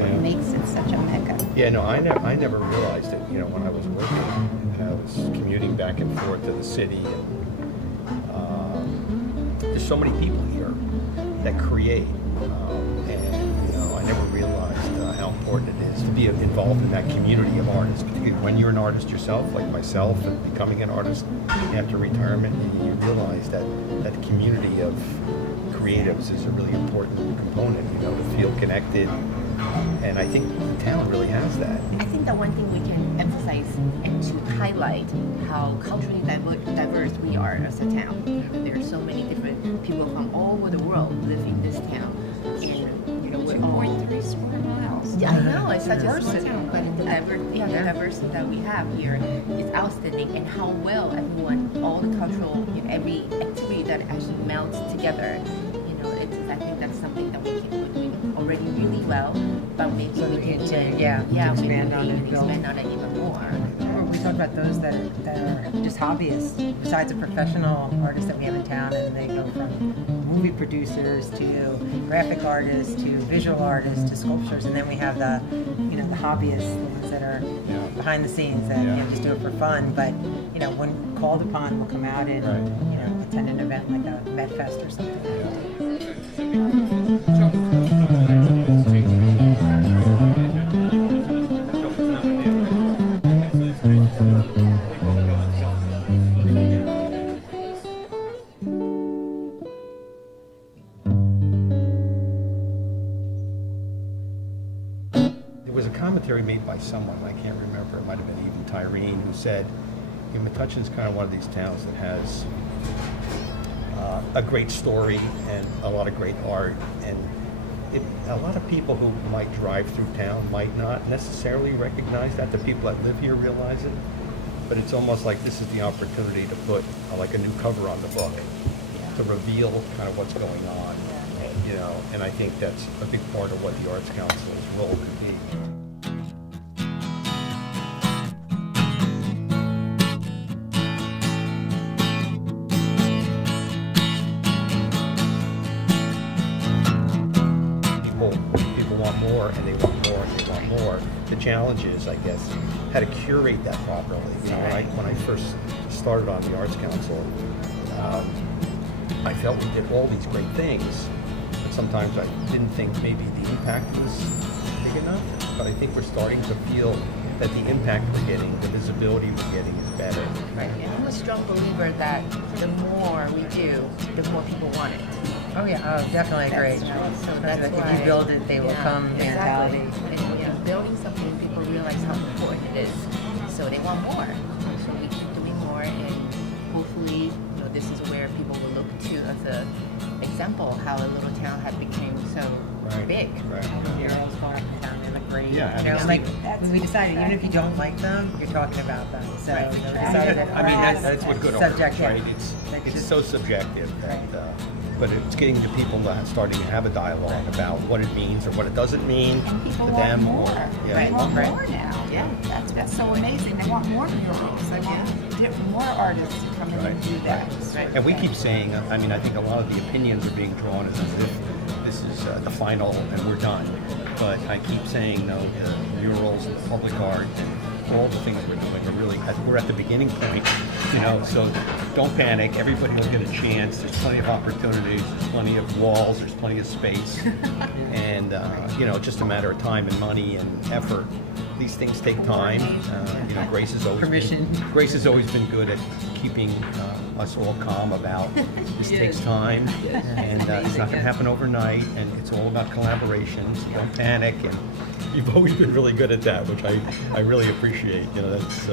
what makes it such a mecca. Yeah, no, I never realized it. You know, when I was working, and I was commuting back and forth to the city, and there's so many people here that create, and you know, I never realized how important it is to be involved in that community of artists. Particularly when you're an artist yourself, like myself, and becoming an artist after retirement, you realize that that community of creatives is a really important component, you know, to feel connected, and I think the town really has that. I think that one thing we can emphasize and to highlight how culturally diverse we are as a town. There are so many different people from all over the world live in this town, and you know, we're all 2.3 square miles. Yeah, I know, it's such a small Diversity. town, but the diversity that we have here is outstanding, and how well everyone, all the cultural, you know, every activity that actually melts together. I think that's something that we're doing already really well, but maybe So we can expand on it, expand on it even more. Or we talk about those that are just hobbyists, besides the professional artists that we have in town, and they go from movie producers to graphic artists to visual artists to sculptors, and then we have the, you know, the hobbyists, the ones that are behind the scenes that you know, just do it for fun, but you know, when called upon, will come out and you know, attend an event like a Met Fest or something. There was a commentary made by someone, I can't remember, it might have been even Tyrene, who said, you know, Metuchen's kind of one of these towns that has a great story and a lot of great art, and a lot of people who might drive through town might not necessarily recognize that. The people that live here realize it, but it's almost like this is the opportunity to put like a new cover on the book, to reveal kind of what's going on, you know, and I think that's a big part of what the Arts Council's role could be. People want more, and they want more, and they want more. The challenge is, I guess, how to curate that properly. You know, when I first started on the Arts Council, I felt we did all these great things, but sometimes I didn't think maybe the impact was big enough. But I think we're starting to feel that the impact we're getting, the visibility we're getting is better. Right, and I'm a strong believer that the more we do, the more people want it. Oh yeah, oh, definitely agree. So that's like why if you build it, they will come mentality. Exactly. And building something, people realize how important it is, so they want more. So we keep doing more, and hopefully, you know, this is where people will look to as a example how a little town had become so big. Right. Heroes going up and down in the grade. Yeah, you know, like when we decided, even if you don't like them, you're talking about them. So Right. we decided that I mean, that's what good art is, subjective. right? It's so subjective that, but it's getting to people starting to have a dialogue about what it means or what it doesn't mean And people to want them. more. They want Right. more now. Yeah. That's so amazing. They want more murals. They want more artists to come in and do that. And we keep saying, I mean, I think a lot of the opinions are being drawn as if this is the final and we're done. But I keep saying, no, the murals, the public art, and all the things we're doing are really, we're at the beginning point, you know, so don't panic. Everybody will get a chance. There's plenty of opportunities. There's plenty of walls. There's plenty of space. And, you know, just a matter of time and money and effort. These things take time. You know, Grace has always been good at keeping us all calm about this takes time, and it's not going to happen overnight, and it's all about collaboration. So don't panic, and you've always been really good at that, which I really appreciate. You know, that's.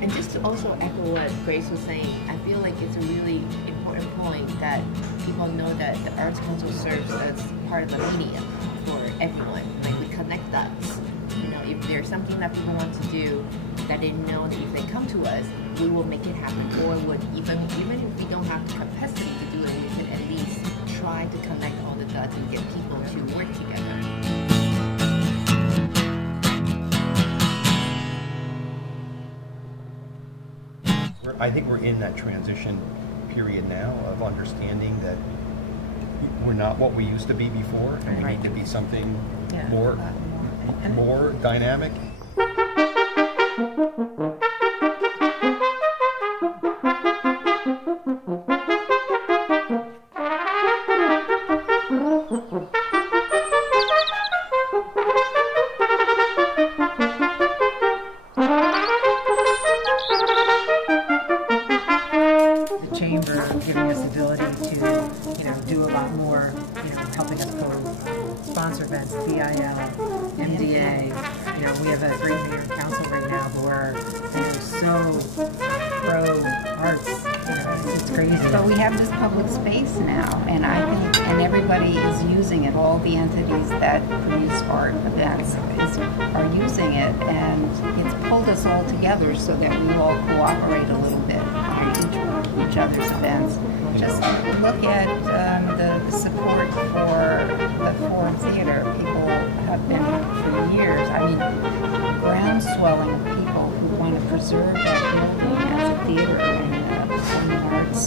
And just to also echo what Grace was saying, I feel like it's a really important point that people know that the Arts Council serves as part of the medium for everyone. Like, we connect dots. You know, if there's something that people want to do, that they know that if they come to us, we will make it happen. Or would even if we don't have the capacity to do it, we can at least try to connect all the dots and get people to work together. I think we're in that transition period now of understanding that we're not what we used to be before, and we need to be something more more dynamic. Chamber giving us the ability to, do a lot more, helping us co-sponsor events, BIL, MDA. We have a great mayor and council right now who are so pro-arts. It's crazy. But we have this public space now, and I think, and everybody is using it. All the entities that produce art events are using it, and it's pulled us all together so that we all cooperate a little bit on each other's events. Just look at the support for the Forum Theater. People have been for years. I mean, groundswelling of people who want to preserve that building as a theater and a performing arts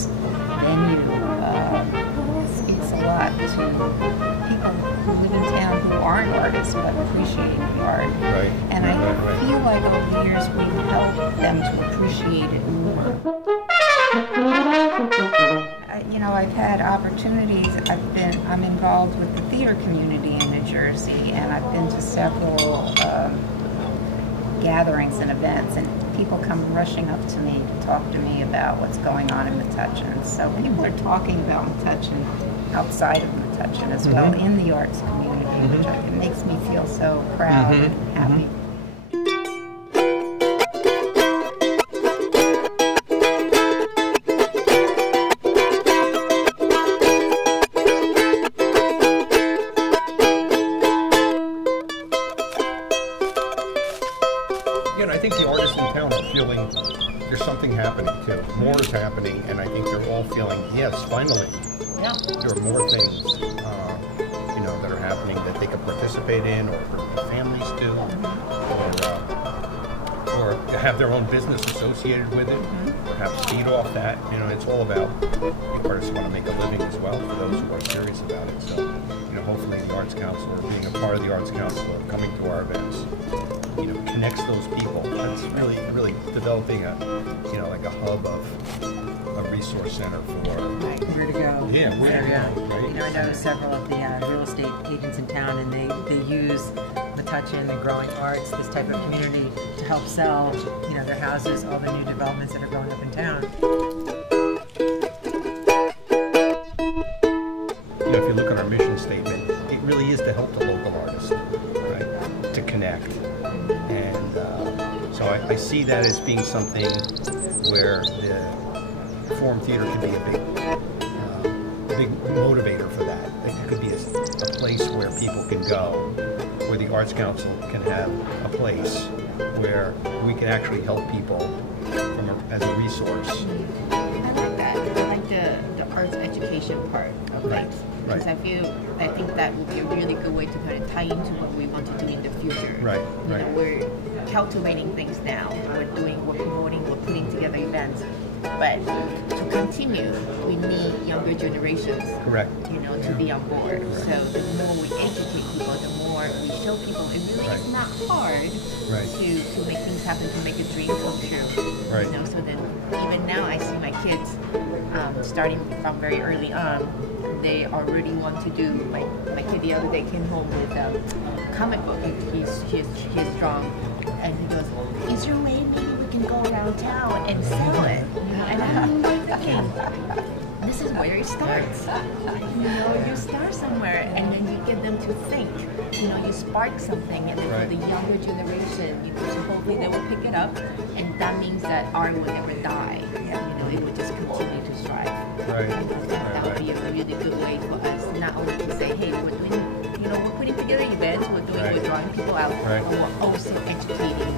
venue. Speaks a lot to people who live in town who aren't artists but appreciate the art. Right. And I feel like over the years we've helped them to appreciate it more. I've had opportunities. I'm involved with the theater community in New Jersey, and I've been to several gatherings and events, and people come rushing up to me to talk to me about what's going on in Metuchen. So people are talking about Metuchen outside of Metuchen as well, in the arts community, which it makes me feel so proud and happy. I think the artists in town are feeling there's something happening too. More is happening, and I think they're all feeling, yes, finally, there are more things, that are happening that they can participate in, or their families do, or have their own business associated with it, perhaps feed off that. It's all about the artists want to make a living as well for those who are serious about it. So, hopefully the Arts Council, or being a part of the Arts Council, or coming to our events, connects those people. That's really developing a hub of a resource center for where to go. Yeah, where to go. Right? I know several of the real estate agents in town, and they use Metuchen and growing arts, this type of community, to help sell their houses, all the new developments that are going up in town. If you look at our mission statement, it really is to help the local artist, right? To connect. And so I see that as being something where the Forum Theater could be a big motivator for that. It could be a place where people can go, where the Arts Council can have a place where we can actually help people as a resource. I like that. I like the arts education part of things. Because I think that would be a really good way to kind of tie into what we want to do in the future. Right. We're cultivating things now. We're promoting, we're putting together events. But to continue, we need younger generations. Correct. To be on board. So the more we educate people, the more we show people it really is not hard to make things happen, to make a dream come true. Right. So then even now I see my kids starting from very early on. They already want to do. My kid the other day came home with a comic book. He's drawn, and he goes, "Is there a way maybe we can go around town and sell it?" And I'm thinking, this is where it starts. You start somewhere, and then you get them to think. You spark something, and then for the younger generation, hopefully they will pick it up, and that means that art will never die. It will just continue to strive. That would be a really good way for us, not only to say, hey, we're putting together events, we're drawing people out, but we're also educating